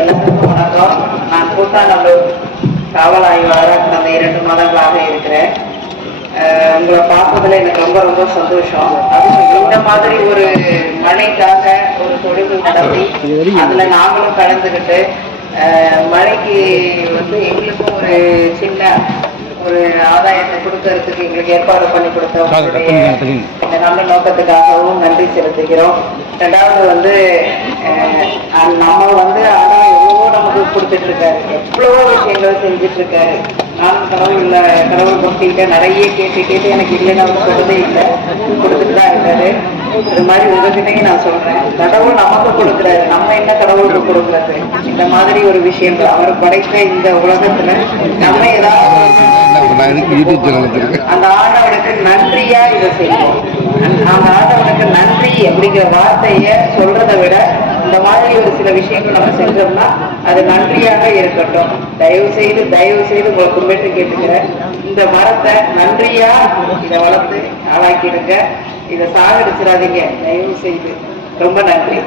எல்லாத்துக்கும் வணக்கம். நான் கூத்தாநல்லூர் காவல் ஆய்வாளராக கடந்த 2 மாதங்களாக இருக்கிறேன். உங்களை பார்ப்பதில் எனக்கு ரொம்ப ரொம்ப சந்தோஷம். அதுவும் இந்த மாதிரி ஒரு மழைக்காக ஒரு தொழில் நடத்தி அதில் நாங்களும் கலந்துக்கிட்டு மழைக்கு எங்களுக்கும் ஒரு சின்ன ஒரு ஆதாயத்தை கொடுக்கறதுக்கு எங்களுக்கு ஏற்பாடு பண்ணி கொடுத்த இந்த நல்ல நோக்கத்துக்காகவும் நன்றி செலுத்துகிறோம். ரெண்டாவது நம்ம ஆனா எவ்வளவோ நமக்கு கொடுத்துட்டு இருக்காரு, எவ்வளவோ விஷயங்கள் செஞ்சுட்டு இருக்காரு. நானும் கடவுள் கொடுத்துக்கிட்ட நிறைய கேட்டு எனக்கு இல்லைன்னு அவர் சொல்றதே இல்லை, கொடுத்துட்டு தான் இருக்காரு. இது மாதிரி உங்ககிட்டையும் நான் சொல்றேன், கடவுள் நமக்கு கொடுக்குறாரு, நம்ம என்ன கடவுளுக்கு கொடுக்குறது? இந்த மாதிரி ஒரு விஷயங்கள் அவர் படைத்த இந்த உலகத்துல நம்ம ஏதாவது அந்த ஆண்டவனுக்கு நன்றியா இதை செய்வோம். அந்த ஆண்டவனுக்கு நன்றி அப்படிங்கிற வார்த்தைய சொல்றதை விட இந்த மாதிரி ஒரு சில விஷயங்கள் நம்ம செஞ்சோம்னா அது நன்றியாக இருக்கட்டும். தயவு செய்து உங்களை கும்பிட்டு கேட்டுக்கிறேன், இந்த மரத்தை நன்றியா இதை வளர்த்து ஆளாக்கிடுங்க, இதை சாகடிச்சிடாதீங்க தயவு செய்து. ரொம்ப நன்றி.